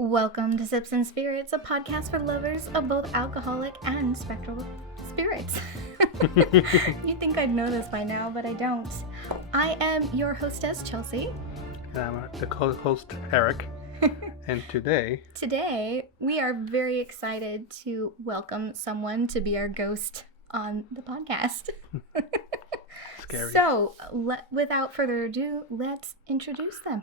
Welcome to Sips and Spirits, a podcast for lovers of both alcoholic and spectral spirits. You'd think I'd know this by now, but I don't. I am your hostess, Chelsea. And I'm the co-host, Eric. And today, we are very excited to welcome someone to be our ghost on the podcast. Scary. So, without further ado, let's introduce them.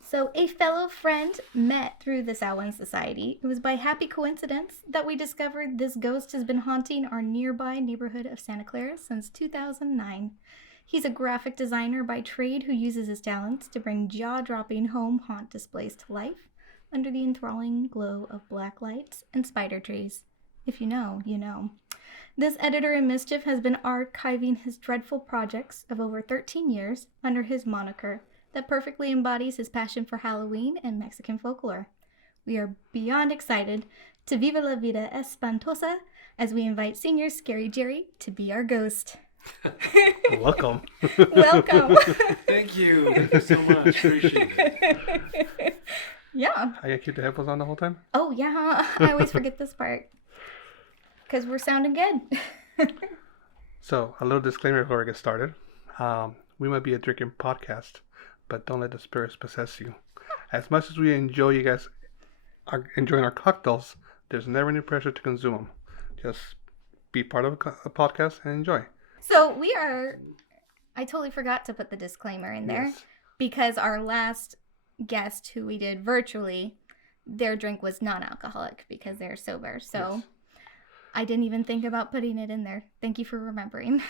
So, a fellow friend met through the Samhain Society. It was by happy coincidence that we discovered this ghost has been haunting our nearby neighborhood of Santa Clara since 2009. He's a graphic designer by trade who uses his talents to bring jaw-dropping home haunt displays to life under the enthralling glow of black lights and spider trees. If you know, you know. This editor in mischief has been archiving his dreadful projects of over 13 years under his moniker that perfectly embodies his passion for Halloween and Mexican folklore. We are beyond excited to vive la vida, espantosa, as we invite Señor Scary Jerry to be our ghost. Welcome. Welcome. Thank you so much. Appreciate it. Yeah. I gotta keep the headphones on the whole time? Oh, yeah. I always forget this part. Because we're sounding good. So, a little disclaimer before we get started. We might be a drinking podcast, but don't let the spirits possess you. As much as we enjoy you guys are enjoying our cocktails, there's never any pressure to consume them. Just be part of a podcast and enjoy. So I totally forgot to put the disclaimer in there. Yes. Because our last guest who we did virtually, their drink was non-alcoholic because they're sober. So Yes. I didn't even think about putting it in there. Thank you for remembering.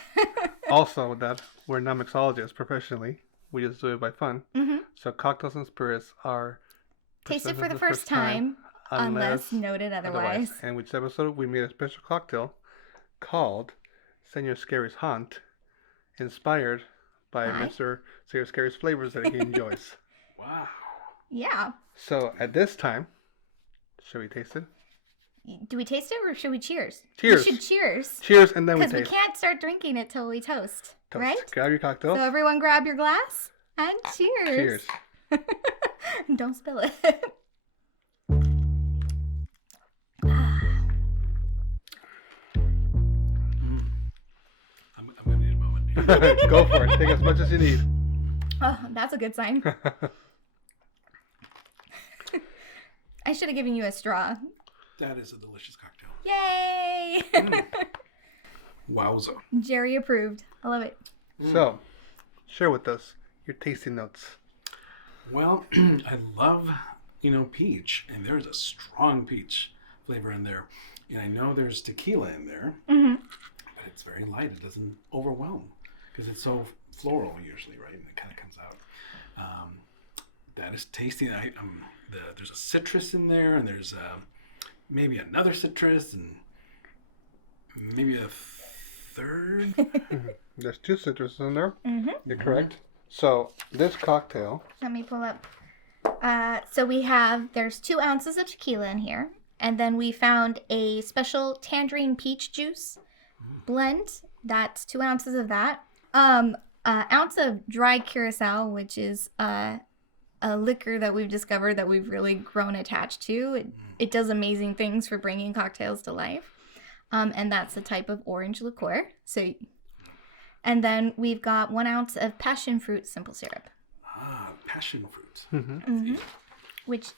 Also, with that, we're not mixologists professionally. We just do it by fun. Mm-hmm. So, cocktails and spirits are Tasted for the first time, unless noted otherwise. And with this episode, we made a special cocktail called Señor Scary's Haunt, inspired by Mr. Señor Scary's flavors that he enjoys. Wow. Yeah. So, at this time, should we taste it? Do we taste it or should we cheers? Cheers. We should cheers. Cheers, and then we Because taste. we can't start drinking it till we toast. Toast. Right? Grab your cocktail. So everyone grab your glass and cheers. Cheers. Don't spill it. I'm going to need a moment. Go for it. Take as much as you need. Oh, that's a good sign. I should have given you a straw. That is a delicious cocktail. Yay! Wowza. Jerry approved. I love it. So, share with us your tasting notes. Well, I love, peach. And there's a strong peach flavor in there. And I know there's tequila in there. Mm-hmm. But it's very light. It doesn't overwhelm. Because it's so floral usually, right? And it kind of comes out. That is tasty. There's a citrus in there. And there's maybe another citrus. And maybe a third. There's 2 citruses in there. Mm-hmm. You're correct. So, this cocktail. Let me pull up. So there's 2 ounces of tequila in here. And then we found a special tangerine peach juice blend. That's 2 ounces of that. An ounce of dry curacao, which is a liquor that we've discovered that we've really grown attached to. It does amazing things for bringing cocktails to life. And that's a type of orange liqueur. And then we've got 1 ounce of passion fruit simple syrup. Passion fruit. Mm-hmm. Which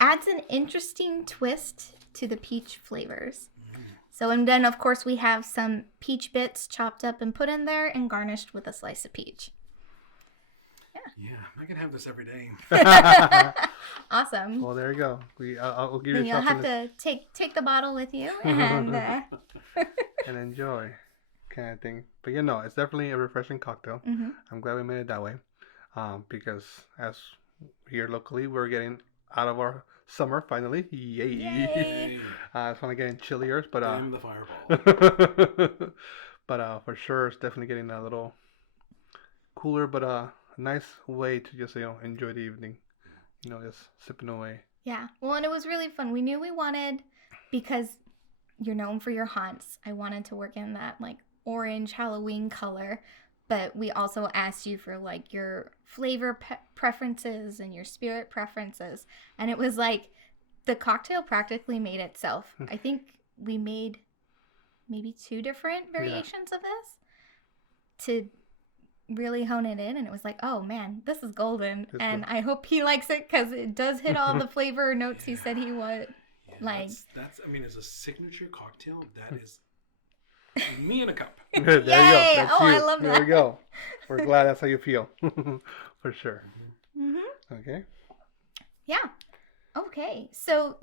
adds an interesting twist to the peach flavors. So, and then of course we have some peach bits chopped up and put in there and garnished with a slice of peach. Yeah, I can have this every day. Awesome. Well, there you go. I'll give you. Then you'll have to take the bottle with you and and enjoy, kind of thing. But it's definitely a refreshing cocktail. Mm-hmm. I'm glad we made it that way, because as here locally, we're getting out of our summer finally. Yay! Yay. It's only getting chillier, but I'm the fireball. but for sure, it's definitely getting a little cooler, but a nice way to just enjoy the evening. Just sipping away. Yeah. Well, and it was really fun. We knew we wanted, because you're known for your haunts, I wanted to work in that orange Halloween color, but we also asked you for your flavor preferences and your spirit preferences, and it was the cocktail practically made itself. I think we made maybe 2 different variations of this to really hone it in, and it was like, oh man, this is golden. And I hope he likes it because it does hit all the flavor notes he said he would. Like that's I mean, as a signature cocktail, that is me in a cup. There you go. Yay! That's Oh, you. I love There that. we go. We're glad that's how you feel. For sure. Okay. Yeah. Okay. So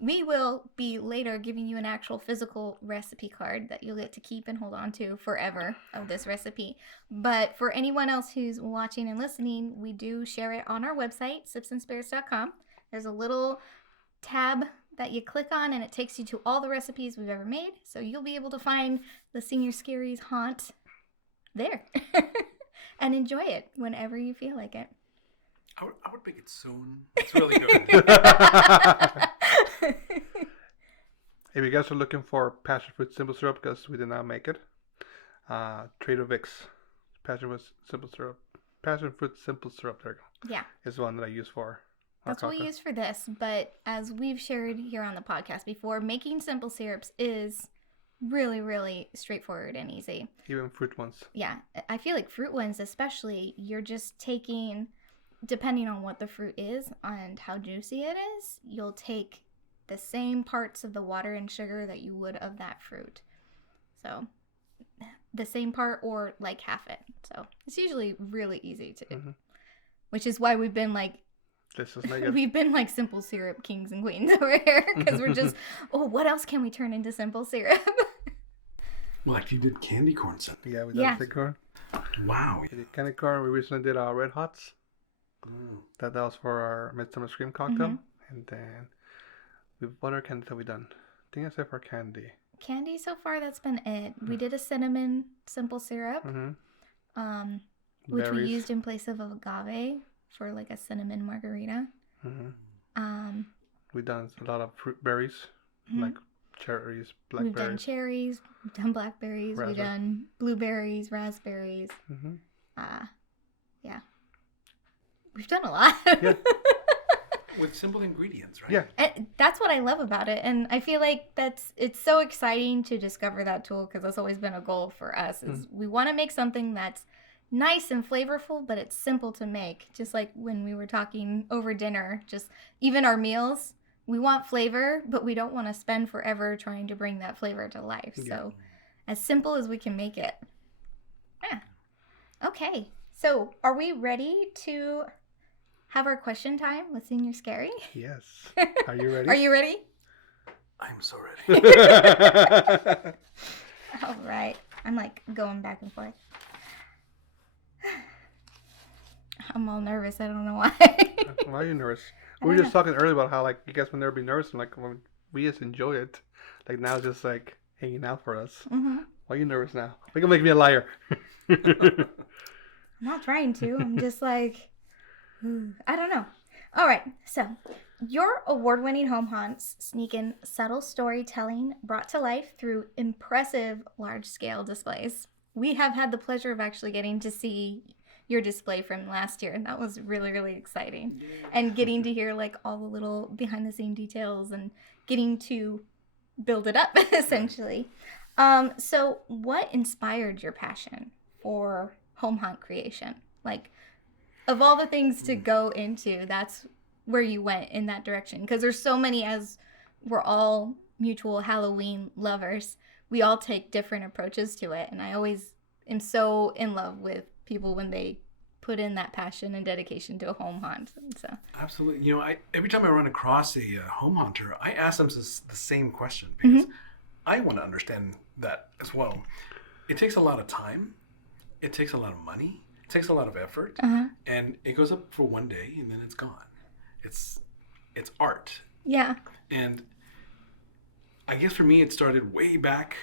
we will be later giving you an actual physical recipe card that you'll get to keep and hold on to forever of this recipe. But for anyone else who's watching and listening, we do share it on our website, sipsandspirits.com. There's a little tab that you click on and it takes you to all the recipes we've ever made. So you'll be able to find the Señor Scary's haunt there and enjoy it whenever you feel like it. I would make it soon. It's really good. If you guys are looking for passion fruit simple syrup, because we did not make it, Trader Vic's passion fruit simple syrup, there you go, Yeah. is the one that I use for. That's what we use for this, but as we've shared here on the podcast before, making simple syrups is really, really straightforward and easy. Even fruit ones. Yeah, I feel like fruit ones especially, you're just taking, depending on what the fruit is and how juicy it is, you'll take the same parts of the water and sugar that you would of that fruit. So the same part or like half it. So it's usually really easy to do, which is why we've been like, we've been like simple syrup kings and queens over here because we're just, what else can we turn into simple syrup? Well, like you did candy corn something. Yeah, we did candy corn. Wow. We did candy corn. We recently did our Red Hots. That was for our Midsummer Scream cocktail. And then, what other candies have we done? I think I said for candy. Candy so far, that's been it. We did a cinnamon simple syrup, which we used in place of agave for like a cinnamon margarita. We've done a lot of fruit berries, like cherries, blackberries. We've done cherries, we've done blackberries, we've done blueberries, raspberries. Yeah. We've done a lot. Yeah. With simple ingredients, right? Yeah. And that's what I love about it. And I feel like it's so exciting to discover that tool because that's always been a goal for us is we want to make something that's nice and flavorful, but it's simple to make. Just like when we were talking over dinner, just even our meals, we want flavor, but we don't want to spend forever trying to bring that flavor to life. Yeah. So as simple as we can make it. Yeah. Okay. So are we ready to have our question time with Señor Scary? Yes. Are you ready? Are you ready? I'm so ready. All right. I'm like going back and forth. I'm all nervous. I don't know why. Why are you nervous? We were just talking earlier about how like you guys would never be nervous, and like when we just enjoy it. Like now it's just like hanging out for us. Why are you nervous now? You're gonna make me a liar. I'm not trying to. I'm just like, I don't know. All right. So your award-winning home haunts sneak in subtle storytelling brought to life through impressive large-scale displays. We have had the pleasure of actually getting to see your display from last year, and that was really, really exciting. And getting to hear like all the little behind-the-scene details and getting to build it up, essentially. So what inspired your passion for home haunt creation? Like, of all the things to go into, that's where you went in that direction. Because there's so many, as we're all mutual Halloween lovers, we all take different approaches to it. And I always am so in love with people when they put in that passion and dedication to a home haunt. And so absolutely. You know, every time I run across a home haunter, I ask them the same question because I want to understand that as well. It takes a lot of time. It takes a lot of money. It takes a lot of effort. And it goes up for one day and then it's gone. It's art. Yeah. And I guess for me, it started way back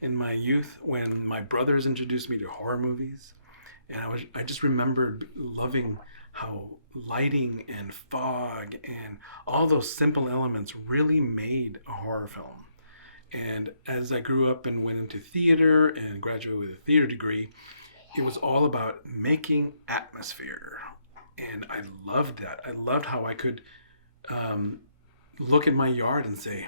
in my youth when my brothers introduced me to horror movies. And I just remembered loving how lighting and fog and all those simple elements really made a horror film. And as I grew up and went into theater and graduated with a theater degree, it was all about making atmosphere. And I loved that. I loved how I could look at my yard and say,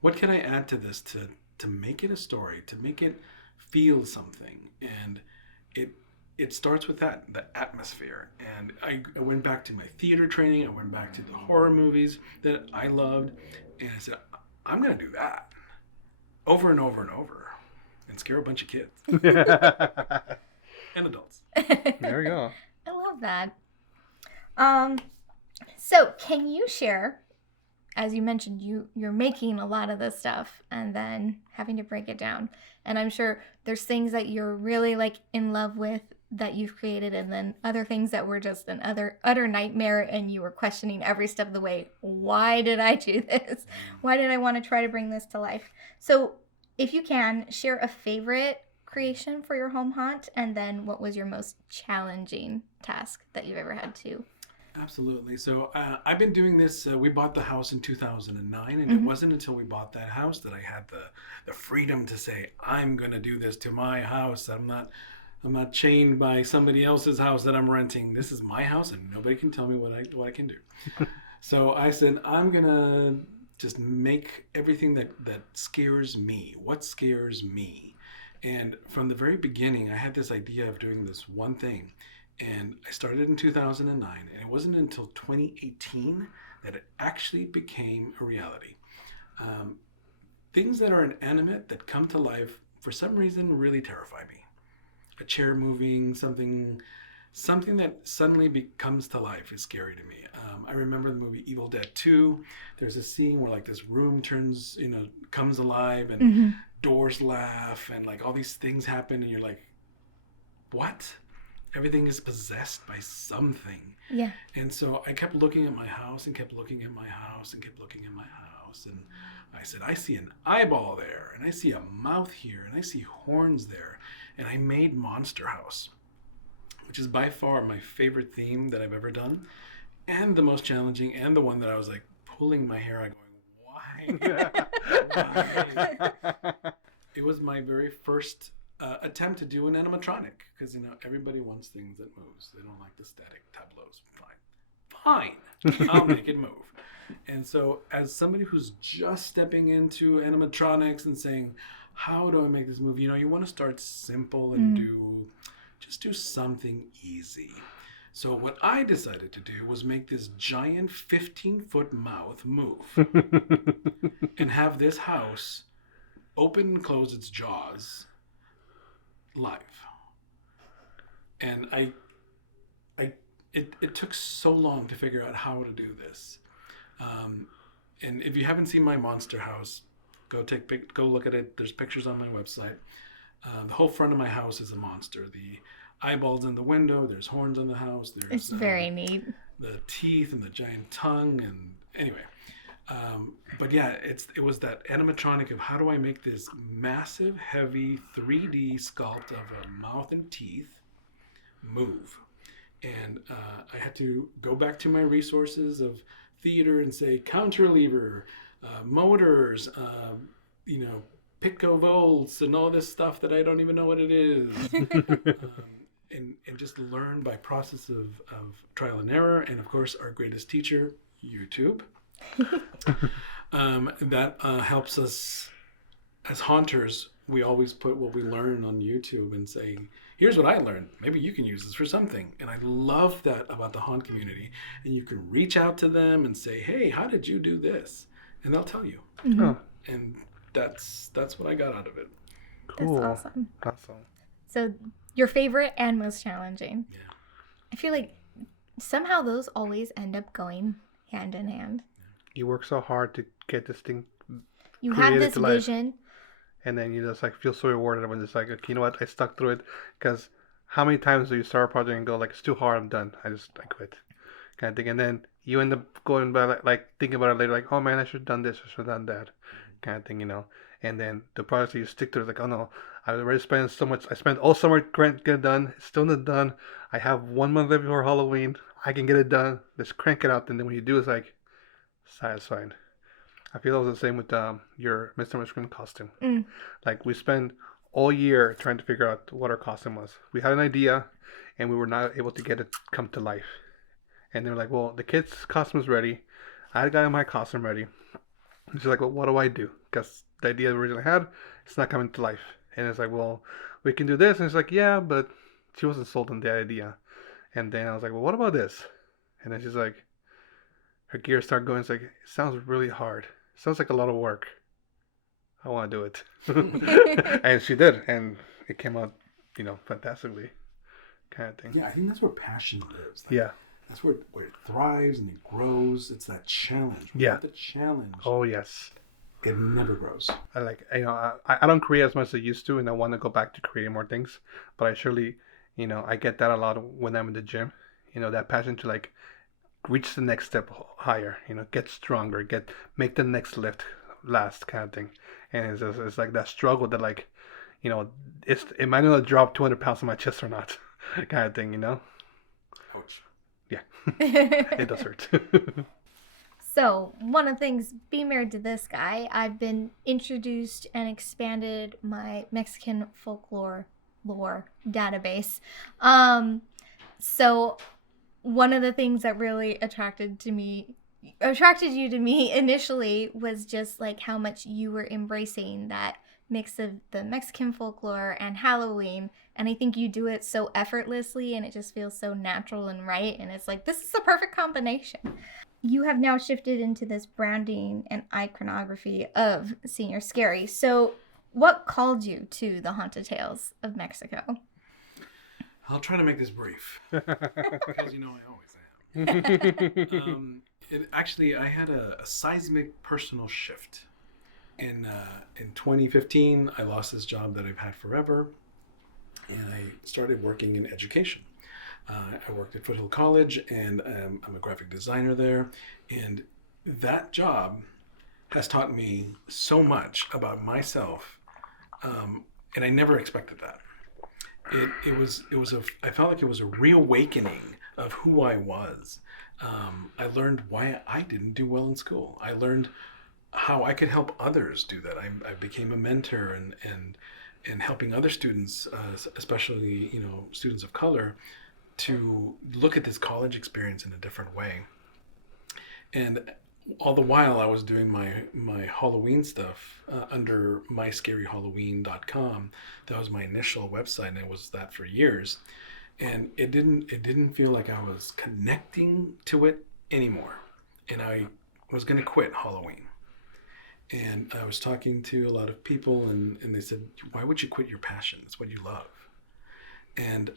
what can I add to this to make it a story, to make it feel something? And it starts with that, the atmosphere. And I went back to my theater training. I went back to the horror movies that I loved. And I said, I'm going to do that over and over and over and scare a bunch of kids and adults. There we go. I love that. So can you share, as you mentioned, you're making a lot of this stuff and then having to break it down. And I'm sure there's things that you're really like in love with that you've created, and then other things that were just an utter nightmare, and you were questioning every step of the way. Why did I do this? Why did I want to try to bring this to life? So if you can, share a favorite creation for your home haunt, and then what was your most challenging task that you've ever had to. Absolutely. So I've been doing this. We bought the house in 2009, and it wasn't until we bought that house that I had the freedom to say, I'm going to do this to my house. I'm not chained by somebody else's house that I'm renting. This is my house, and nobody can tell me what I can do. So I said, I'm going to just make everything that scares me. What scares me? And from the very beginning, I had this idea of doing this one thing. And I started in 2009, and it wasn't until 2018 that it actually became a reality. Things that are inanimate that come to life, for some reason, really terrify me. A chair moving, something that suddenly comes to life is scary to me. I remember the movie Evil Dead 2. There's a scene where like this room comes alive, and doors laugh, and like all these things happen, and you're like, what? Everything is possessed by something. Yeah. And so I kept looking at my house and kept looking at my house and kept looking at my house. And I said, I see an eyeball there, and I see a mouth here, and I see horns there. And I made Monster House, which is by far my favorite theme that I've ever done, and the most challenging, and the one that I was like pulling my hair out going, why? It was my very first attempt to do an animatronic, because everybody wants things that moves. They don't like the static tableaus. Fine, I'll make it move. And so as somebody who's just stepping into animatronics and saying, how do I make this move? You want to start simple and do something easy. So what I decided to do was make this giant 15-foot mouth move and have this house open and close its jaws live. And it took so long to figure out how to do this. And if you haven't seen my monster house, go look at it. There's pictures on my website. The whole front of my house is a monster. The eyeballs in the window. There's horns on the house. It's very neat. The teeth and the giant tongue. And anyway, but yeah, it was that animatronic of how do I make this massive, heavy 3D sculpt of a mouth and teeth move. And I had to go back to my resources of theater and say cantilever, motors, picovolts, and all this stuff that I don't even know what it is. And just learn by process of trial and error, and of course our greatest teacher, YouTube. That helps us as haunters. We always put what we learn on YouTube and say, here's what I learned. Maybe you can use this for something. And I love that about the haunt community. And you can reach out to them and say, hey, how did you do this? And they'll tell you. Oh. And that's what I got out of it. Cool. That's awesome. Awesome. So your favorite and most challenging. Yeah. I feel like somehow those always end up going hand in hand. You work so hard to get this thing You had created this to life. vision. And then you just like feel so rewarded when it's like, okay, you know what, I stuck through it. Because how many times do you start a project and go like, it's too hard, I'm done, I quit, kind of thing. And then you end up going by like thinking about it later, like, oh man, I should have done this, I should have done that, kind of thing, And then the project that you stick to is like, oh no, I already spent so much. I spent all summer to get it done. It's still not done. I have 1 month left before Halloween. I can get it done. Let's crank it out. And then when you do, it's like satisfying. I feel it was the same with your Mr. Scream costume. Like we spent all year trying to figure out what our costume was. We had an idea, and we were not able to get it come to life. And they were like, "Well, the kids' costume is ready. I got my costume ready. And she's like, well, what do I do? Because the idea I originally had, it's not coming to life. And it's like, well, we can do this. And it's like, yeah, but she wasn't sold on the idea. And then I was like, well, what about this? And then she's like, her gears start going. It's like, it sounds really hard. It sounds like a lot of work. I want to do it. And she did. And it came out, fantastically, kind of thing. Yeah, I think that's where passion lives. Yeah. That's where it thrives and it grows. It's that challenge. Yeah. The challenge. Oh, yes. It never grows. I don't create as much as I used to, and I want to go back to creating more things. But I surely, I get that a lot when I'm in the gym. That passion to like reach the next step higher. Get stronger, make the next lift last kind of thing. And it's like that struggle that like, it might not drop 200 pounds on my chest or not, kind of thing. Ouch. Yeah, it does hurt. So, one of the things, being married to this guy, I've been introduced and expanded my Mexican folklore lore database. So, one of the things that really attracted you to me initially was just like how much you were embracing that mix of the Mexican folklore and Halloween. And I think you do it so effortlessly and it just feels so natural and right. And it's like, this is a perfect combination. You have now shifted into this branding and iconography of Señor Scary. So what called you to the haunted tales of Mexico? I'll try to make this brief. Because I always am. I had a seismic personal shift. In 2015, I lost this job that I've had forever. And I started working in education. I worked at Foothill College, and I'm a graphic designer there. And that job has taught me so much about myself, and I never expected that. I felt like it was a reawakening of who I was. I learned why I didn't do well in school. I learned how I could help others do that. I became a mentor and helping other students, especially students of color, to look at this college experience in a different way. And all the while I was doing my Halloween stuff under myscaryhalloween.com. That was my initial website, and it was that for years. And it didn't feel like I was connecting to it anymore. And I was going to quit Halloween. And I was talking to a lot of people, and they said, why would you quit your passion? It's what you love. And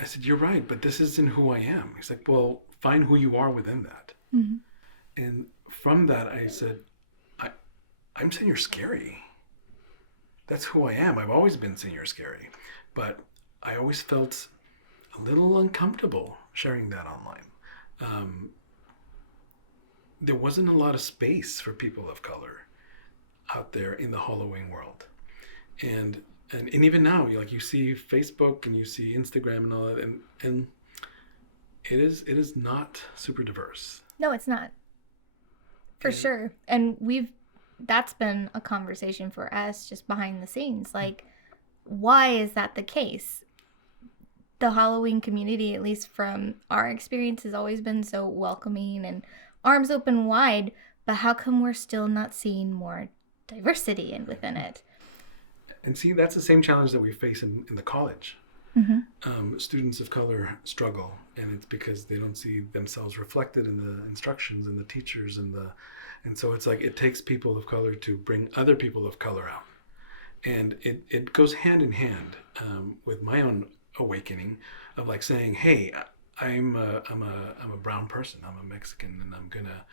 I said, you're right, but this isn't who I am. He's like, well, find who you are within that. Mm-hmm. And from that, I said, I'm Señor Scary. That's who I am. I've always been Señor Scary. But I always felt a little uncomfortable sharing that online. There wasn't a lot of space for people of color out there in the Halloween world. And even now, you see Facebook and you see Instagram and all that, and it is not super diverse. No, it's not. For sure. And that's been a conversation for us just behind the scenes. Like, why is that the case? The Halloween community, at least from our experience, has always been so welcoming and arms open wide, but how come we're still not seeing more diversity within it? And see, that's the same challenge that we face in the college. Mm-hmm. Students of color struggle, and it's because they don't see themselves reflected in the instructions and the teachers and so it's like it takes people of color to bring other people of color out, and it goes hand in hand with my own awakening of like saying, hey, I'm a brown person, I'm a Mexican, and I'm gonna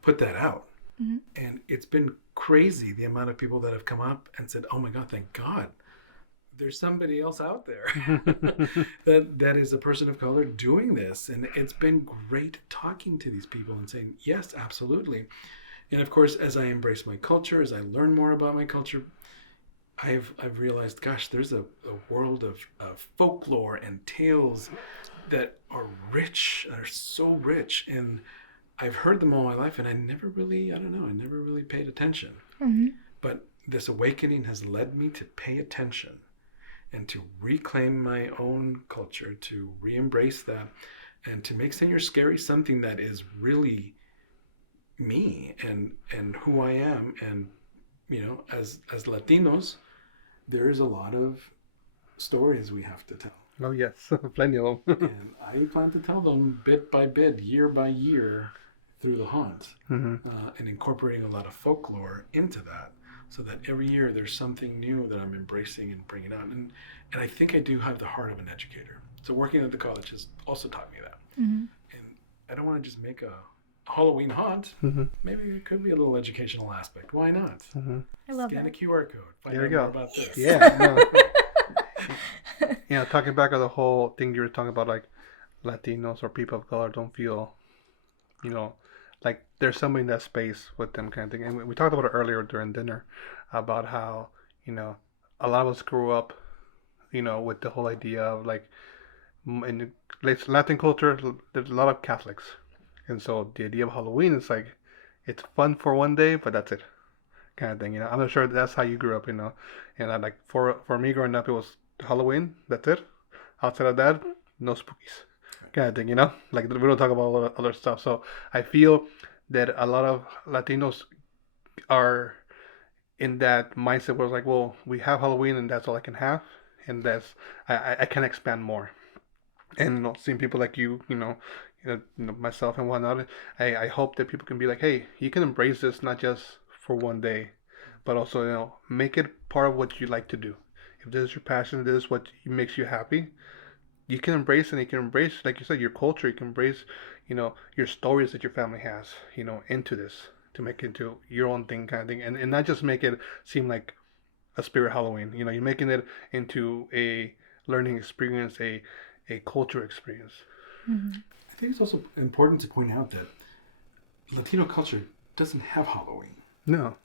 put that out. Mm-hmm. And it's been crazy the amount of people that have come up and said, oh my God, thank God there's somebody else out there that is a person of color doing this. And it's been great talking to these people and saying, yes, absolutely. And of course, as I embrace my culture, as I learn more about my culture, I've realized, gosh, there's a world of folklore and tales that are rich, are so rich. And I've heard them all my life, and I never really paid attention. Mm-hmm. But this awakening has led me to pay attention and to reclaim my own culture, to re-embrace that, and to make Señor Scary something that is really me and who I am. And, as Latinos, there is a lot of stories we have to tell. Oh, yes. Plenty of them. And I plan to tell them bit by bit, year by year, through the haunt, and incorporating a lot of folklore into that, so that every year there's something new that I'm embracing and bringing out. And I think I do have the heart of an educator. So working at the college has also taught me that. And I don't want to just make a Halloween haunt. Maybe it could be a little educational aspect. Why not? I love Scan that. a QR code. Find There out you go. more about this. Yeah. No. Talking back on the whole thing you were talking about, like Latinos or people of color don't feel, like there's somebody in that space with them kind of thing. And we talked about it earlier during dinner about how, a lot of us grew up, with the whole idea of like, in Latin culture, there's a lot of Catholics. And so the idea of Halloween is like, it's fun for one day, but that's it, kind of thing. I'm not sure that's how you grew up, And I, like for me growing up, it was Halloween. That's it. Outside of that, no spookies, kind of thing. Like we don't talk about a lot of other stuff. So I feel that a lot of Latinos are in that mindset where it's like, well, we have Halloween and that's all I can have, and that's I can expand more. And seeing people like myself and whatnot, I hope that people can be like, hey, you can embrace this not just for one day, but also make it part of what you like to do. If this is your passion, this is what makes you happy, you can embrace it. And you can embrace, like you said, your culture. You can embrace, your stories that your family has, into this to make it into your own thing, kind of thing, and not just make it seem like a spirit Halloween. You're making it into a learning experience, a culture experience. I think it's also important to point out that Latino culture doesn't have Halloween. No.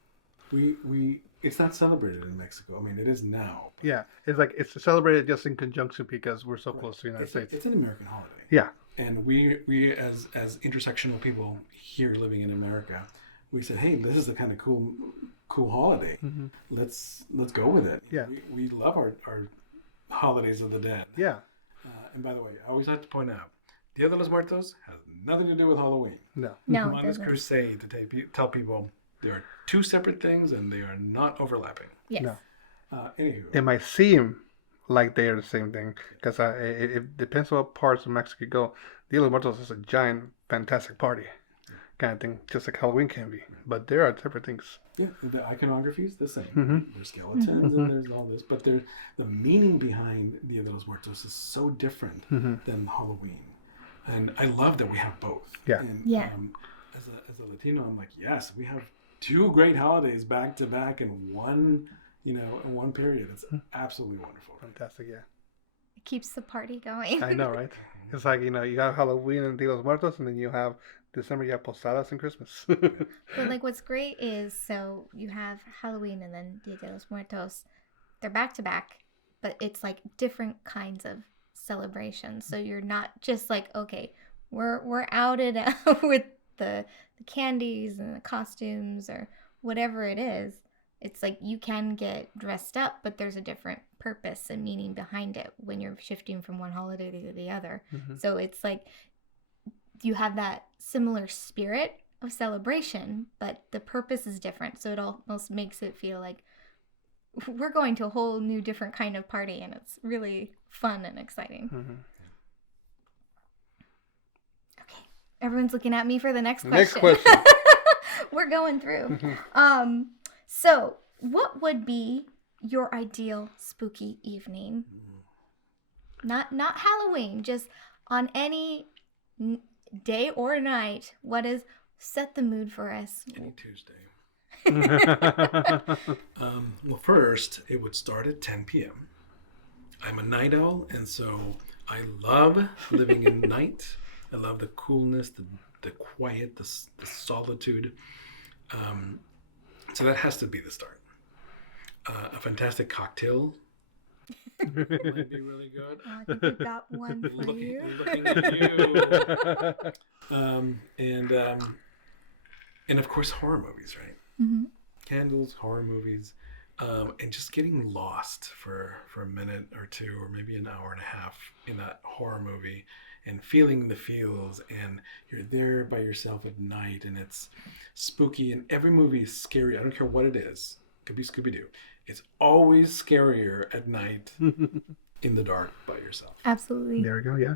It's not celebrated in Mexico. I mean, it is now. Yeah, it's like it's celebrated just in conjunction because we're so close to the United States. It's an American holiday. Yeah. And we as intersectional people here living in America, we said, hey, this is the kind of cool holiday. Let's go with it. Yeah. We love our holidays of the dead. Yeah. And by the way, I always have to point out, Dia de los Muertos has nothing to do with Halloween. No. No, I'm it on this doesn't. crusade to tell people there are two separate things and they are not overlapping. Yes. No. Anywho. They might seem like they are the same thing because it depends on what parts of Mexico you go. Dia de los Muertos is a giant, fantastic party kind of thing, just like Halloween can be. But there are separate things. Yeah, the iconography is the same. There's skeletons and there's all this, but the meaning behind Dia de los Muertos is so different than Halloween. And I love that we have both. Yeah. And, Yeah. As a Latino, I'm like, yes, we have two great holidays back to back in one period. It's absolutely wonderful. Fantastic, yeah. It keeps the party going. I know, right? It's like, you have Halloween and Dia de los Muertos, and then you have December, you have Posadas and Christmas. But like what's great is, so you have Halloween and then Dia de los Muertos. They're back to back, but it's like different kinds of celebrations. So you're not just like, okay, we're outed with the candies and the costumes or whatever it is. It's like you can get dressed up, but there's a different purpose and meaning behind it when you're shifting from one holiday to the other. So it's like you have that similar spirit of celebration, but the purpose is different. So it almost makes it feel like we're going to a whole new different kind of party, and it's really fun and exciting. Okay, everyone's looking at me for the next question. Next question. We're going through. So what would be your ideal spooky evening? Not Halloween, just on any day or night. What is set the mood for us? Any Tuesday. Well, first, it would start at 10 p.m. I'm a night owl, and so I love living in night. I love the coolness, the quiet, the solitude. So that has to be the start. A fantastic cocktail might be really good. Oh, I think we've got one for you. Looking at you. And of course, horror movies, right? Candles, horror movies, and just getting lost for a minute or two, or maybe an hour and a half in that horror movie, and feeling the feels, and you're there by yourself at night, and it's spooky, and every movie is scary. I don't care what it is. It could be Scooby-Doo. It's always scarier at night in the dark by yourself. Absolutely. There we go. Yeah.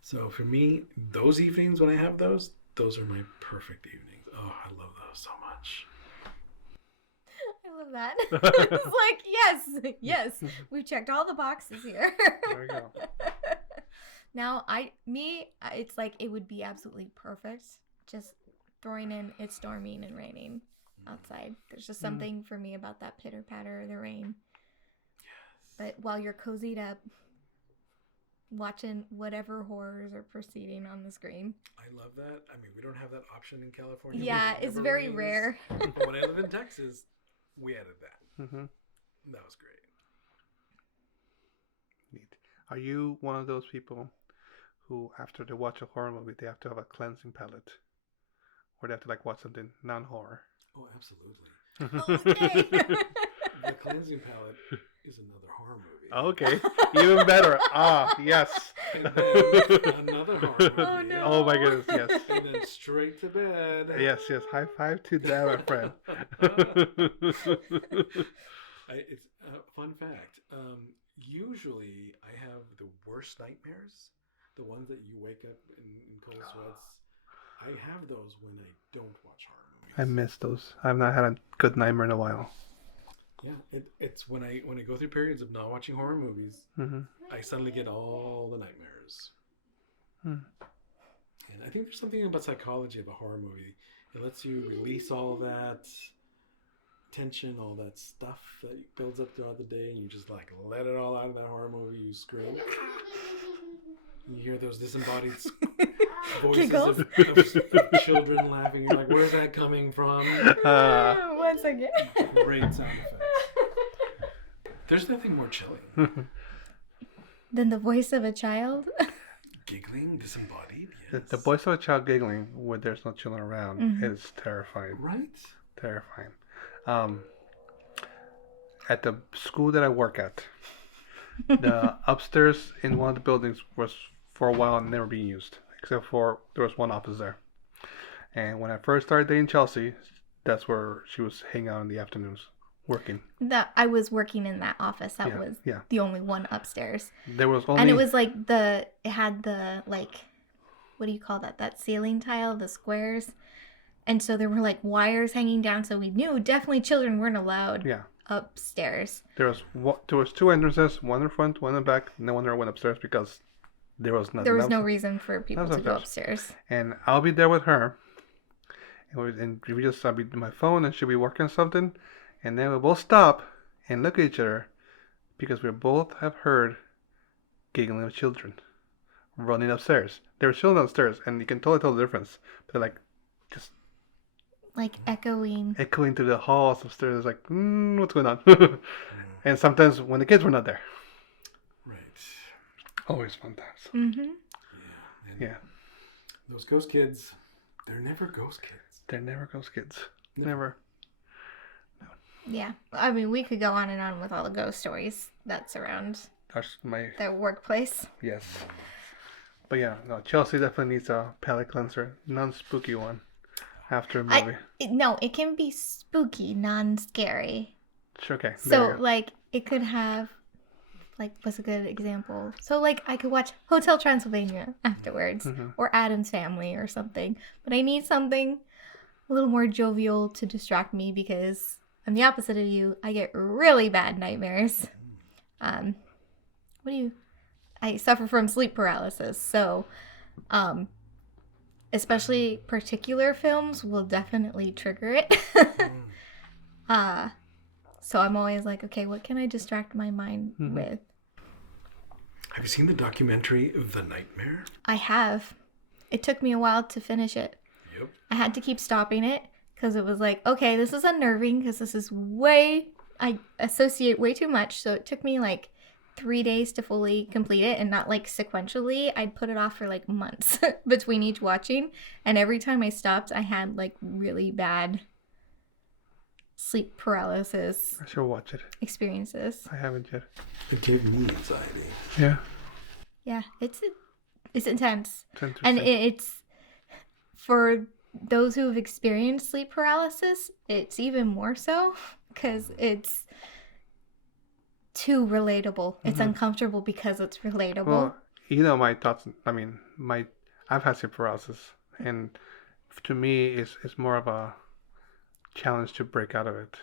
So for me, those evenings when I have those are my perfect evenings. Oh, I love those so much. I love that. It's like, yes, we've checked all the boxes here. There we go. Now, it's like it would be absolutely perfect just throwing in it's storming and raining outside. There's just something for me about that pitter patter of the rain. Yes. But while you're cozied up, watching whatever horrors are proceeding on the screen. I love that. I mean, we don't have that option in California. Yeah, it's very rare. But when I lived in Texas, we added that. Mm-hmm. That was great. Neat. Are you one of those people who, after they watch a horror movie, they have to have a cleansing palate? Or they have to like watch something non-horror? Oh, absolutely. Okay. The cleansing palette is another horror movie. Okay, even better. Yes. And then another horror movie. Oh, no. Oh my goodness, yes. And then straight to bed. Yes. High five to that, my friend. It's fun fact. Usually, I have the worst nightmares, the ones that you wake up in cold sweats. I have those when I don't watch horror movies. I miss those. I've not had a good nightmare in a while. Yeah, it's when I go through periods of not watching horror movies, Mm-hmm. I suddenly get all the nightmares. Hmm. And I think there's something about psychology of a horror movie. It lets you release all that tension, all that stuff that builds up throughout the day, and you just like let it all out of that horror movie. You scream. You hear those disembodied voices of children laughing. You're like, where's that coming from? Once again. Great sound effects. There's nothing more chilling. Then the voice of a child. Giggling, disembodied, yes. The voice of a child giggling when there's no children around is terrifying. Right? Terrifying. At the school that I work at, the upstairs in one of the buildings was for a while never being used, except for there was one office there. And when I first started dating Chelsea, that's where she was hanging out in the afternoons, working. I was working in that office. That was yeah. the only one upstairs. There was only, And it was like it had the like, what do you call that? That ceiling tile, the squares. And so there were like wires hanging down, so we knew definitely children weren't allowed upstairs. There was two entrances, one in front, one in the back, and no one ever went upstairs because there was nothing. There was no reason for people to go upstairs. upstairs. And I'll be there with her, and I'll be on my phone, and she'll be working on something, and then we'll both stop and look at each other because we both have heard giggling of children running upstairs. There were children upstairs, and you can totally tell the difference. They're like just Like echoing through the halls upstairs. It's like, what's going on? And sometimes when the kids were not there. Right. Always fun times. Mm-hmm. Yeah. Those ghost kids, they're never ghost kids. They're never ghost kids. Never. Yeah. I mean, we could go on and on with all the ghost stories that surround That's my their workplace. yes. But yeah, no, Chelsea definitely needs a palate cleanser, non-spooky one, after a movie. It can be spooky, non-scary. Sure, okay. So, like, it could have, like, what's a good example? So, like, I could watch Hotel Transylvania afterwards, or Addams Family or something. But I need something a little more jovial to distract me because I'm the opposite of you. I get really bad nightmares. I suffer from sleep paralysis. So, especially particular films will definitely trigger it. So I'm always like, okay, what can I distract my mind with? Have you seen the documentary The Nightmare? I have. It took me a while to finish it. Yep. I had to keep stopping it because it was like, okay, this is unnerving because this is I associate way too much. So it took me like 3 days to fully complete it and not like sequentially. I'd put it off for like months between each watching. And every time I stopped, I had like really bad sleep paralysis I should watch it. experiences. I haven't yet. It gave me anxiety. Yeah. Yeah, it's It's intense. It's interesting. And it's for those who have experienced sleep paralysis, it's even more so because it's too relatable. It's uncomfortable because it's relatable. Well, my thoughts. I mean, I've had sleep paralysis, and to me, it's more of a challenge to break out of it.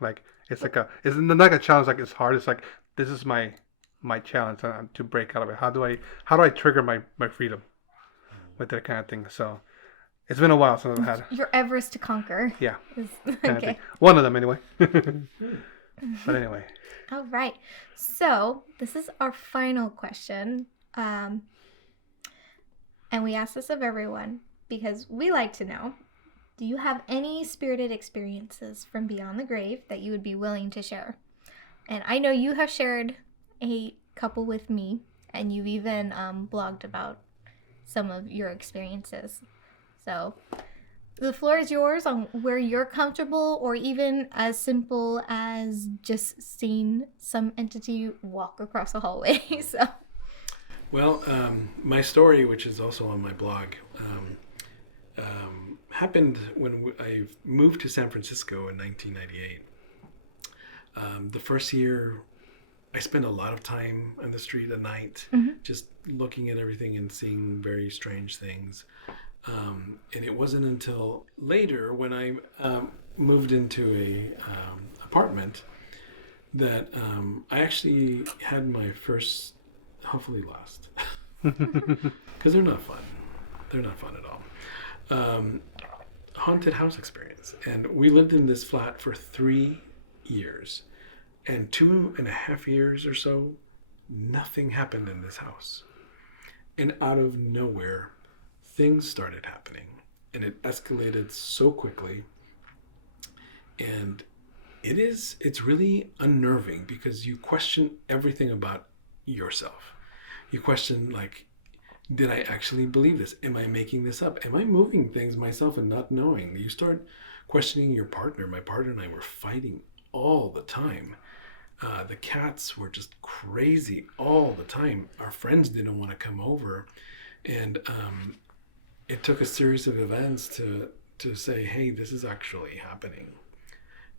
Like it's not like a challenge. Like it's hard. It's like this is my challenge to break out of it. How do I trigger my freedom with that kind of thing? So it's been a while since I've had. Your Everest to conquer. Yeah. Okay. One of them anyway. But anyway. All right. So this is our final question. And we ask this of everyone because we like to know, do you have any spirited experiences from beyond the grave that you would be willing to share? And I know you have shared a couple with me, and you've even blogged about some of your experiences. So the floor is yours on where you're comfortable, or even as simple as just seeing some entity walk across a hallway. So. Well, my story, which is also on my blog, happened when I moved to San Francisco in 1998. The first year, I spent a lot of time on the street at night, just looking at everything and seeing very strange things. And it wasn't until later when I moved into a apartment that I actually had my first, hopefully last, because they're not fun. They're not fun at all. Haunted house experience. And we lived in this flat for 3 years. And 2.5 years or so, nothing happened in this house. And out of nowhere, things started happening. And it escalated so quickly. And it's really unnerving because you question everything about yourself. You question, like, did I actually believe this? Am I making this up? Am I moving things myself and not knowing? You start questioning your partner. My partner and I were fighting all the time. The cats were just crazy all the time. Our friends didn't want to come over. And it took a series of events to say, hey, this is actually happening.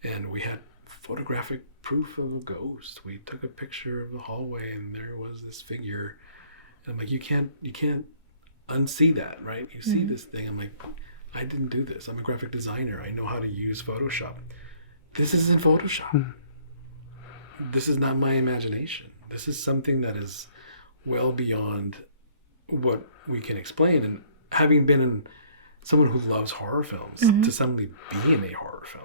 And we had photographic proof of a ghost. We took a picture of the hallway and there was this figure. And I'm like, you can't unsee that, right? You see this thing. I'm like, I didn't do this. I'm a graphic designer. I know how to use Photoshop. This isn't Photoshop. This is not my imagination. This is something that is well beyond what we can explain. And having been someone who loves horror films, to suddenly be in a horror film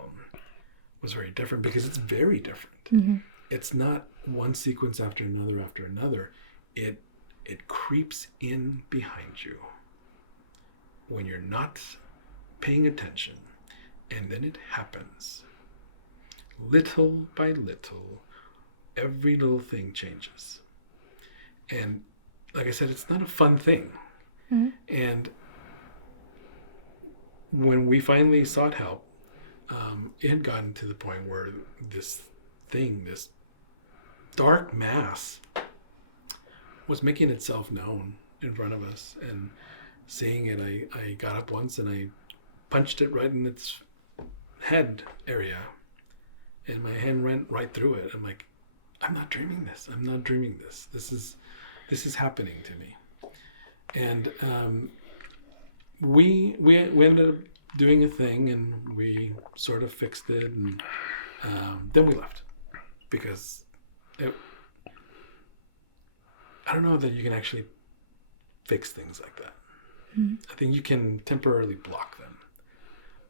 was very different because it's very different. It's not one sequence after another. It creeps in behind you when you're not paying attention, and then it happens. Little by little, every little thing changes. And like I said, it's not a fun thing. And when we finally sought help, it had gotten to the point where this dark mass was making itself known in front of us. And seeing it, I got up once and I punched it right in its head area. And my hand went right through it. I'm like, I'm not dreaming this. I'm not dreaming this. This is happening to me. And we ended up doing a thing, and we sort of fixed it, and then we left because I don't know that you can actually fix things like that. I think you can temporarily block them,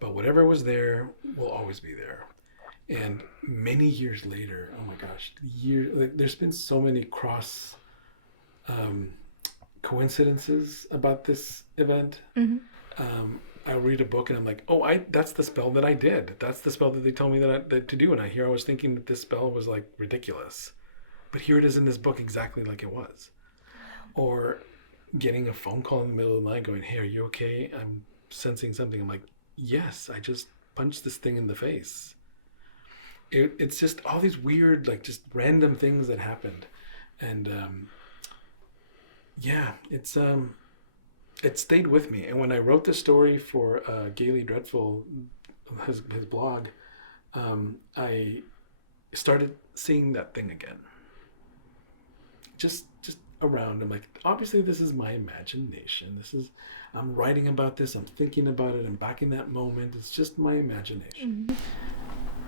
but whatever was there will always be there. And many years later, oh my gosh, there's been so many cross coincidences about this event. I read a book and I'm like, oh, that's the spell that I did. That's the spell that they told me that to do. And I was thinking that this spell was like ridiculous, but here it is in this book exactly like it was. Or getting a phone call in the middle of the night going, hey, are you okay? I'm sensing something. I'm like, yes, I just punched this thing in the face. It's just all these weird, like just random things that happened. And Yeah, it stayed with me. And when I wrote the story for Gaily Dreadful, his blog, I started seeing that thing again. Just around. I'm like, obviously this is my imagination. I'm writing about this. I'm thinking about it. I'm back in that moment. It's just my imagination.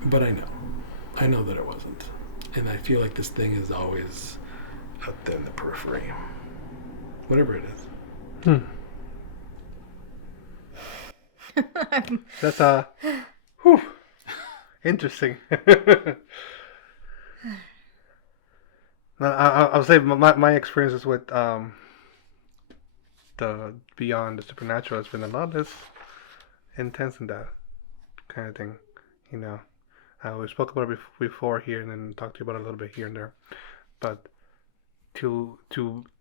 But I know that it wasn't, and I feel like this thing is always out there in the periphery, whatever it is. That's whew, interesting. I'll say my experiences with the beyond the supernatural has been a lot less intense than that kind of thing. You know, we spoke about it before here, and then talked to you about it a little bit here and there. But to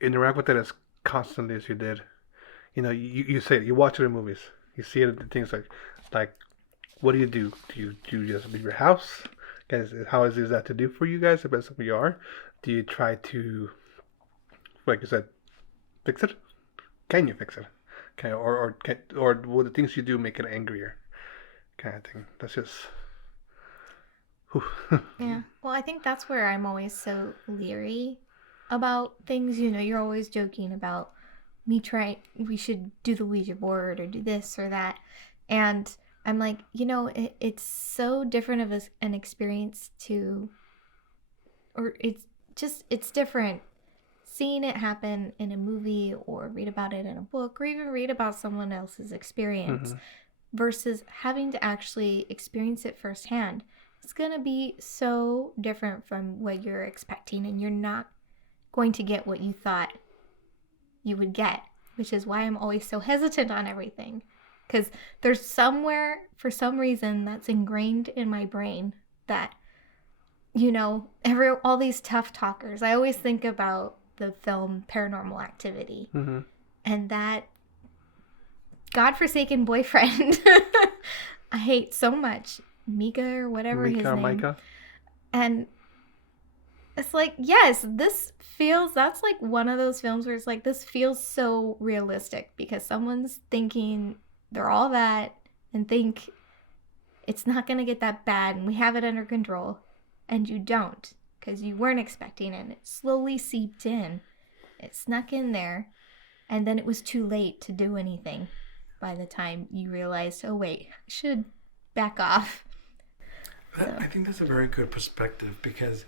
interact with it as constantly as you did, you know, you say it, you watch it in movies, you see it in things like what do? Do you just leave your house? Guys, how easy is that to do for you guys? If that's what you are, do you try to, like you said, fix it? Can you fix it? Okay, or will the things you do make it angrier? Kind of thing. That's just. Whew. Yeah. Well, I think that's where I'm always so leery about things. You know, you're always joking about me trying, we should do the Ouija board or do this or that. And I'm like, you know, it's so different of an experience or it's different seeing it happen in a movie or read about it in a book or even read about someone else's experience versus having to actually experience it firsthand. It's going to be so different from what you're expecting, and you're not going to get what you thought you would get, which is why I'm always so hesitant on everything. Because there's somewhere, for some reason, that's ingrained in my brain that, you know, all these tough talkers. I always think about the film Paranormal Activity and that godforsaken boyfriend I hate so much. Mika or whatever his name. Micah. And it's like, yes, that's like one of those films where it's like, this feels so realistic because someone's thinking they're all that and think it's not going to get that bad and we have it under control. And you don't because you weren't expecting it. It slowly seeped in. It snuck in there. And then it was too late to do anything by the time you realized, oh, wait, I should back off. I think that's a very good perspective because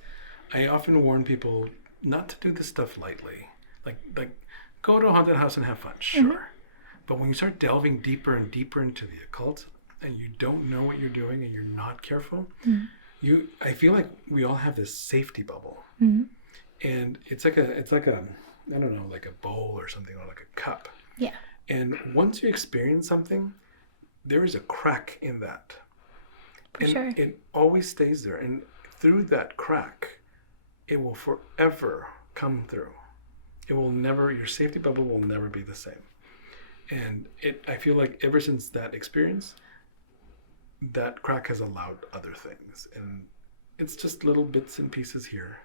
I often warn people not to do this stuff lightly. Like go to a haunted house and have fun, sure. But when you start delving deeper and deeper into the occult and you don't know what you're doing and you're not careful, I feel like we all have this safety bubble. And it's like a I don't know, like a bowl or something, or like a cup. Yeah. And once you experience something, there is a crack in that. And it always stays there. And through that crack, it will forever come through. It will never, your safety bubble will never be the same. And I feel like ever since that experience, that crack has allowed other things. And it's just little bits and pieces here,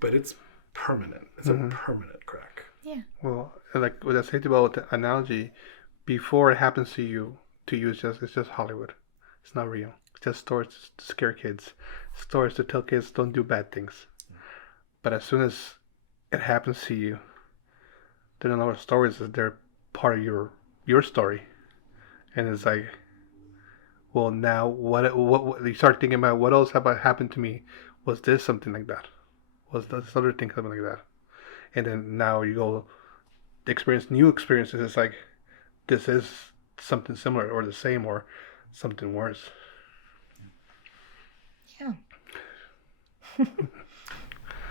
but it's permanent. It's a permanent crack. Yeah. Well, like with that safety bubble analogy, before it happens to you it's just Hollywood. It's not real. It's just stories to scare kids, stories to tell kids don't do bad things. But as soon as it happens to you, then another stories is they're part of your story, and it's like, well, now what you start thinking about what else happened to me? Was this something like that? Was this other thing something like that? And then now you go experience new experiences. It's like this is something similar or the same or something worse. Yeah.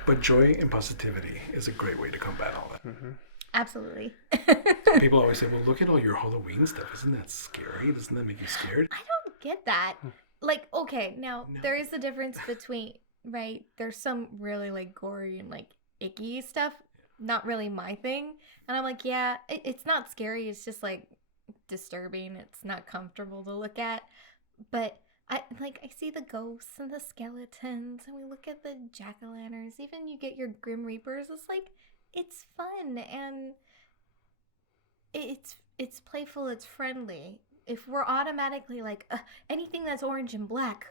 But joy and positivity is a great way to combat all that. Absolutely. People always say, well, look at all your Halloween stuff. Isn't that scary? Doesn't that make you scared? I don't get that. Like, okay, now there is a difference between, right? There's some really like gory and like icky stuff. Not really my thing. And I'm like, yeah, it's not scary. It's just like disturbing. It's not comfortable to look at. But I see the ghosts and the skeletons and we look at the jack-o'-lanterns. Even you get your Grim Reapers. It's like, it's fun and it's playful, it's friendly. If we're automatically like anything that's orange and black,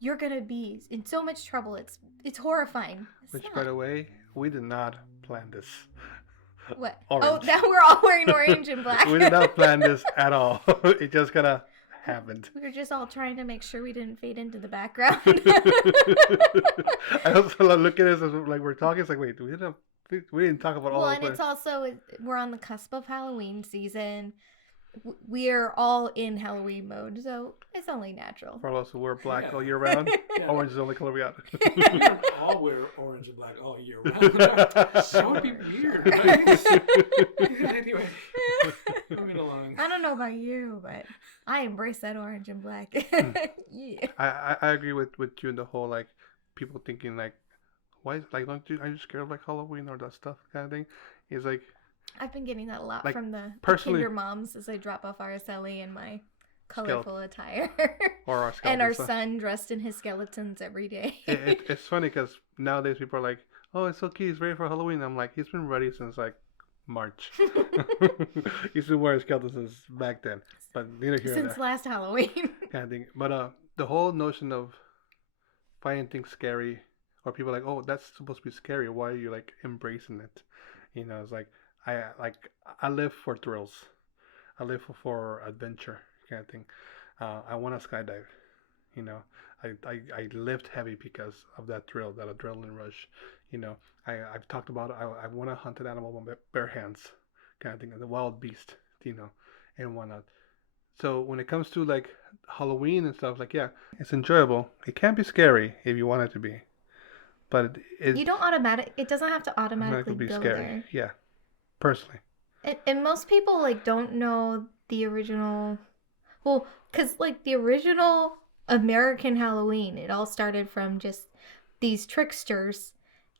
you're gonna be in so much trouble. It's horrifying. It's Which, not. by the way, we did not plan this. What? Orange. Oh, now we're all wearing orange and black. We did not plan this at all. It just kind of happened. We were just all trying to make sure we didn't fade into the background. I also look at this as like we're talking. It's like, wait, we didn't talk about all. Well, and it's also we're on the cusp of Halloween season. We're all in Halloween mode, so it's only natural. For us who wear black all year round, Yeah. orange is the only color we got. We don't all wear orange and black all year round. That would be weird, right? Anyway, moving along. I don't know about you, but I embrace that orange and black. Yeah. I agree with you in the whole like people thinking like, why like are you scared of like Halloween or that stuff kind of thing? It's like I've been getting that a lot Like, from the personally- Kinder moms as I drop off Araceli in my colorful attire. or our And our skeletons. son dressed in his skeletons every day. It's funny because nowadays people are like, oh, it's so cute, he's ready for Halloween. I'm like, he's been ready since like March. He's been wearing skeletons since back then, but neither here nor Since there last Halloween. kind of thing. But the whole notion of finding things scary, or people like, oh, that's supposed to be scary. Why are you like embracing it? You know, it's like I live for thrills. I live for adventure kind of thing. I want to skydive. You know, I lift heavy because of that thrill, that adrenaline rush. You know, I've talked about it. I want to hunt an animal with bare hands, kind of thing, the wild beast. You know, and whatnot. So when it comes to like Halloween and stuff, like yeah, it's enjoyable. It can be scary if you want it to be, but it You don't it doesn't have to automatically be go scary. there. Yeah, personally. And most people like don't know the original, well, because like the original American Halloween, it all started from just these tricksters,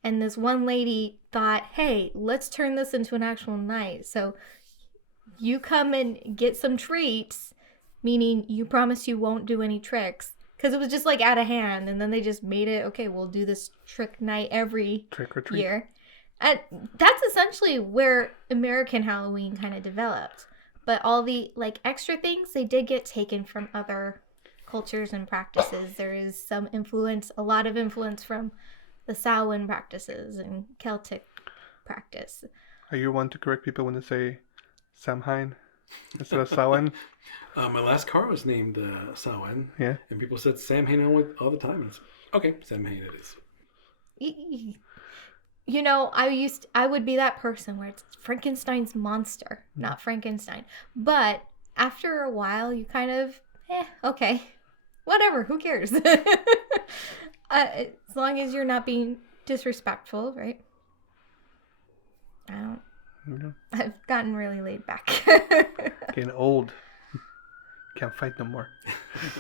and this one lady thought, hey, let's turn this into an actual night. So you come and get some treats, meaning you promise you won't do any tricks. Because it was just like out of hand, and then they just made it, okay, we'll do this trick night every Trick or treat. year. And that's essentially where American Halloween kind of developed. But all the like extra things, they did get taken from other cultures and practices. There is some influence, a lot of influence from the Samhain practices and Celtic practice. Are you one to correct people when they say Samhain instead of Samhain? My last car was named Samhain. Yeah. And people said Samhain all the time. It's, okay, Samhain it is. You know, I would be that person where it's Frankenstein's monster, not Frankenstein. But after a while, you kind of, okay, whatever, who cares? As long as you're not being disrespectful, right? I've gotten really laid back. Getting old. Can't fight no more.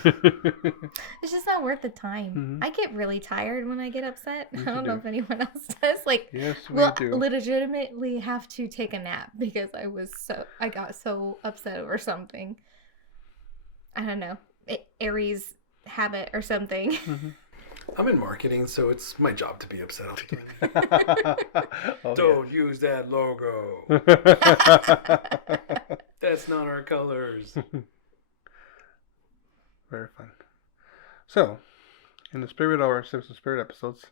It's just not worth the time. Mhm. I get really tired when I get upset. Yes, I don't you know do. if anyone else does. Like, Yes, we we'll do. legitimately have to take a nap because I got so upset over something. I don't know, Aries habit or something. Mm-hmm. I'm in marketing, so it's my job to be upset all the time. Oh, Don't use that logo. yeah. That's not our colors. Very fun. So, in the spirit of our Simpson Spirit episodes,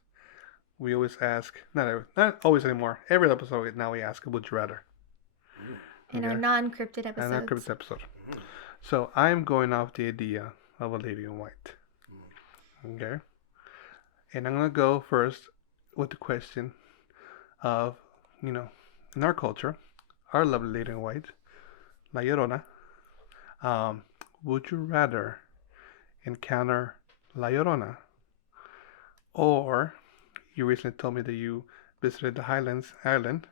we always ask, not always anymore, every episode now we ask, would you rather? In our non-cryptid episodes. And our cryptid episode. So, I'm going off the idea of a lady in white. Okay? And I'm going to go first with the question of, in our culture, our lovely lady in white, La Llorona, would you rather encounter La Llorona, or you recently told me that you visited the Highlands Island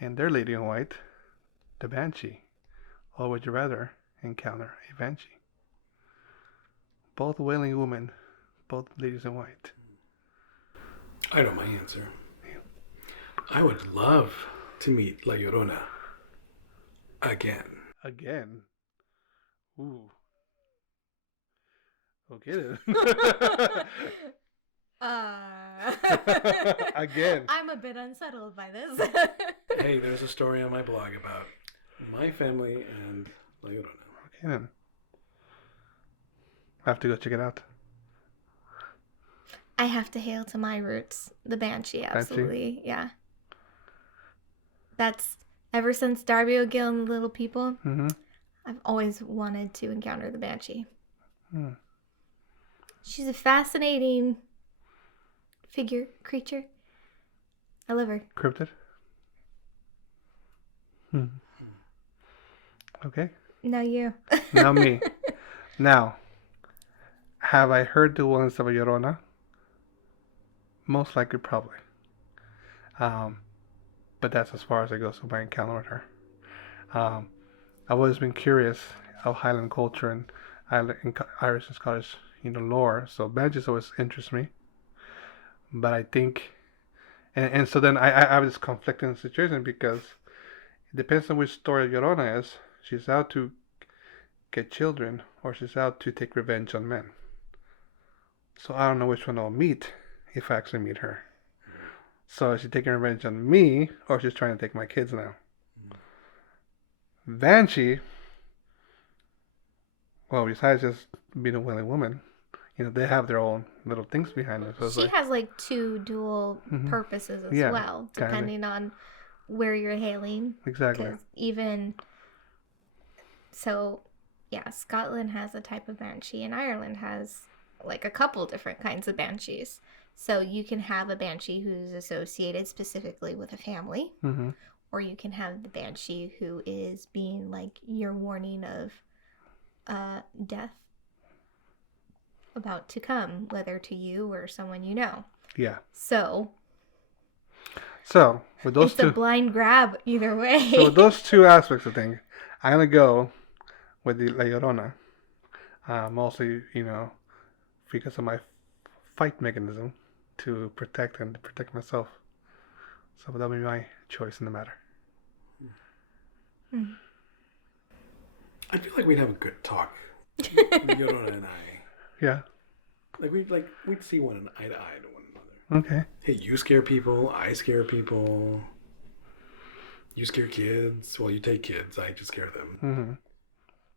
and their lady in white, the Banshee, or would you rather encounter a Banshee? Both wailing women, both ladies in white. I know my answer. I would love to meet La Llorona again. Again? Ooh. Okay then. Again. I'm I'm a bit unsettled by this. Hey, there's a story on my blog about my family and La Llorona. Okay then. I have to go check it out. I have to hail to my roots. The Banshee, absolutely. Yeah. That's ever since Darby O'Gill and the Little People, I've always wanted to encounter the Banshee. She's a fascinating creature. I love her. Cryptid? Okay. Now you. Now me. Now, have I heard the ones of a Llorona? Most likely, probably. But that's as far as it goes with my encounter with her. I've always been curious of Highland culture and Irish and Scottish, lore. So banshees always interest me. But I think, and so then I have this conflicting situation because it depends on which story Llorona is. She's out to get children or she's out to take revenge on men. So I don't know which one I'll meet if I actually meet her. So is she taking revenge on me or she's trying to take my kids now? Banshee, well, besides just being a willing woman, they have their own little things behind it. So she has like two dual purposes as well, depending on where you're hailing. Exactly. 'Cause Scotland has a type of banshee and Ireland has like a couple different kinds of banshees. So you can have a banshee who's associated specifically with a family, or you can have the banshee who is being like your warning of death about to come, whether to you or someone you know. Yeah. So with those it's a blind grab either way. So with those two aspects of things, I'm gonna go with the La Llorona. Mostly, because of my fight mechanism to protect myself. So that'll be my choice in the matter. I feel like we'd have a good talk, Llorona and I. Yeah. We'd see one eye to eye to one another. Okay. Hey, you scare people. I scare people. You scare kids. Well, you take kids. I just scare them.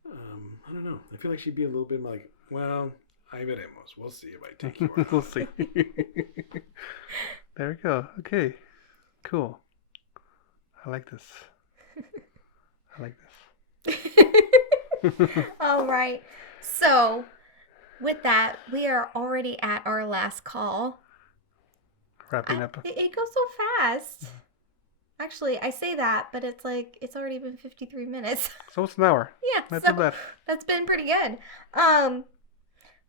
I don't know. I feel like she'd be a little bit like, well, ahí veremos. We'll see if I take you or not. We'll see. There we go. Okay. Cool. I like this. All right. So, with that, we are already at our last call. Wrapping up. It goes so fast. Actually, I say that, but it's like it's already been 53 minutes. So it's an hour. Yeah, Not too bad. That's been pretty good.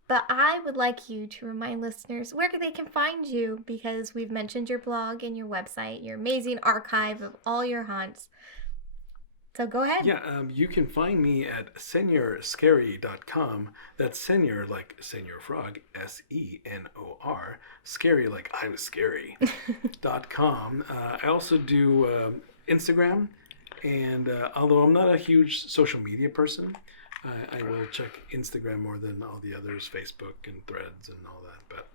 But I would like you to remind listeners where they can find you, because we've mentioned your blog and your website, your amazing archive of all your haunts. So go ahead. Yeah, you can find me at SeñorScary.com. That's Señor like Señor Frog, SENOR. Scary like I'm scary. .com. I also do Instagram, and although I'm not a huge social media person, I will check Instagram more than all the others, Facebook and Threads and all that. But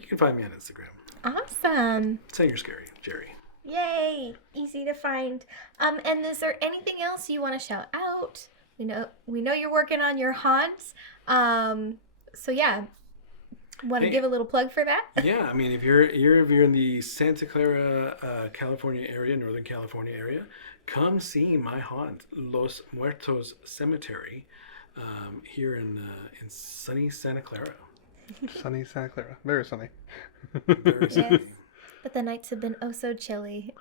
you can find me on Instagram. Awesome. Señor Scary Jerry. Yay! Easy to find. And is there anything else you want to shout out? We know you're working on your haunts. So yeah, want to give a little plug for that? Yeah, I mean, if you're in the Santa Clara, California area, Northern California area, come see my haunt, Los Muertos Cemetery, here in sunny Santa Clara. Sunny Santa Clara. Very sunny. Very sunny. Yes. But the nights have been oh so chilly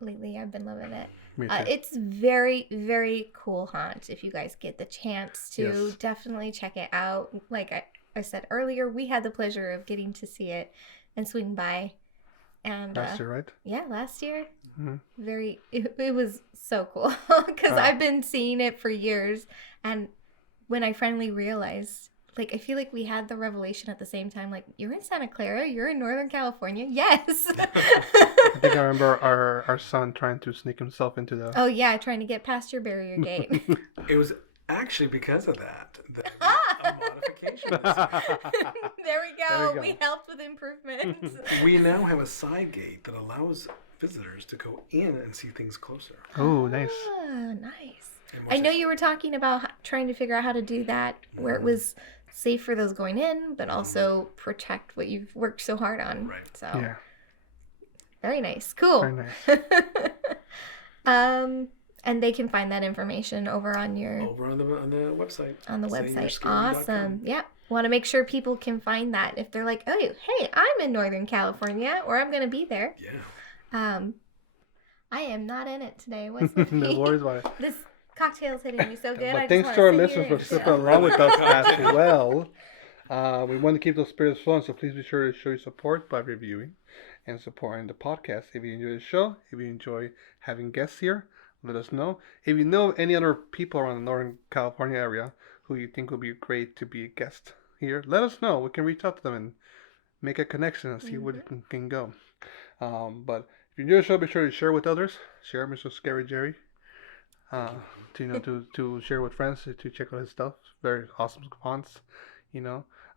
lately. I've been loving it. Me too. It's very, very cool haunt. If you guys get the chance to, definitely check it out. Like I said earlier, we had the pleasure of getting to see it and swing by. And last year, right? Yeah, last year. Mm-hmm. It was so cool because I've been seeing it for years. And when I finally realized, like, I feel like we had the revelation at the same time. Like, you're in Santa Clara, you're in Northern California. Yes. I think I remember our son trying to sneak himself into the... Oh, yeah, trying to get past your barrier gate. It was actually because of that. A modification location. There we go. There we go. We helped with improvements. We now have a side gate that allows visitors to go in and see things closer. Oh, nice. Ah, nice. And I know you were talking about trying to figure out how to do that where it was safe for those going in, but also protect what you've worked so hard on. Right. So Yeah. very nice. Cool. Very nice. And they can find that information over on your Over on the website. on the website. SeñorScary.com. Awesome. Yep. Want to make sure people can find that if they're like, oh, hey, I'm in Northern California, or I'm going to be there. Yeah. I am not in it today. What's the No worries about it. This cocktail's hitting me so good. But I thanks just to our wanna sit listeners here for and sticking chill. along with us as well. We want to keep those spirits flowing, so please be sure to show your support by reviewing and supporting the podcast. If you enjoy the show, if you enjoy having guests here, let us know. If you know any other people around the Northern California area who you think would be great to be a guest here, let us know. We can reach out to them and make a connection and see where it can go. But if you enjoy the show, be sure to share with others. Share Mr. Scary Jerry. To share with friends, to check out his stuff. Very awesome fonts.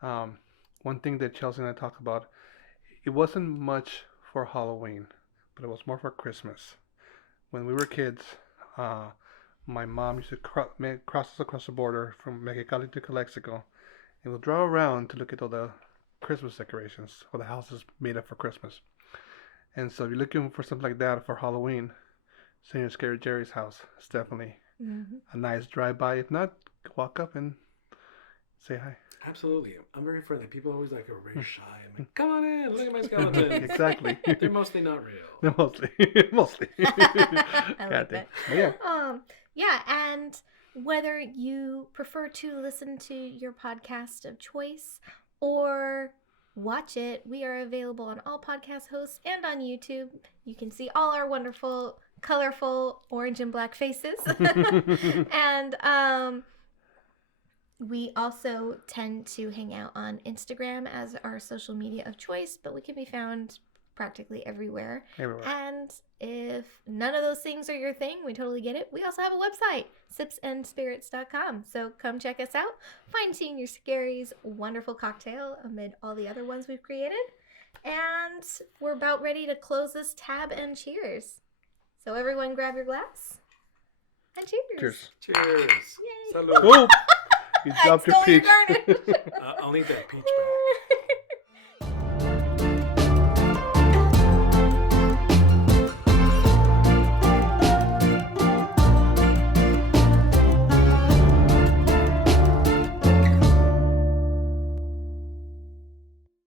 One thing that Chelsea and I talk about, it wasn't much for Halloween, but it was more for Christmas. When we were kids, my mom used to cross us across the border from Mexicali to Calexico, and we'll drive around to look at all the Christmas decorations or the houses made up for Christmas. And so if you're looking for something like that for Halloween, Señor Scary Jerry's house is definitely a nice drive-by. If not, walk up and say hi. Absolutely. I'm very friendly. People always are very shy. I'm like, come on in, look at my skeletons. Exactly. They're mostly not real. No, mostly. I like that. Yeah. Yeah, and whether you prefer to listen to your podcast of choice or watch it, we are available on all podcast hosts and on YouTube. You can see all our wonderful, colorful orange and black faces. And we also tend to hang out on Instagram as our social media of choice, but we can be found practically everywhere. And if none of those things are your thing, we totally get it. We also have a website, sipsandspirits.com. So come check us out. Find Señor Scary's wonderful cocktail amid all the other ones we've created. And we're about ready to close this tab and cheers. So everyone grab your glass and cheers. Cheers. Cheers. Yay. Salud. Oh, you dropped your Stole your peach. garnish. I'll need that peach back.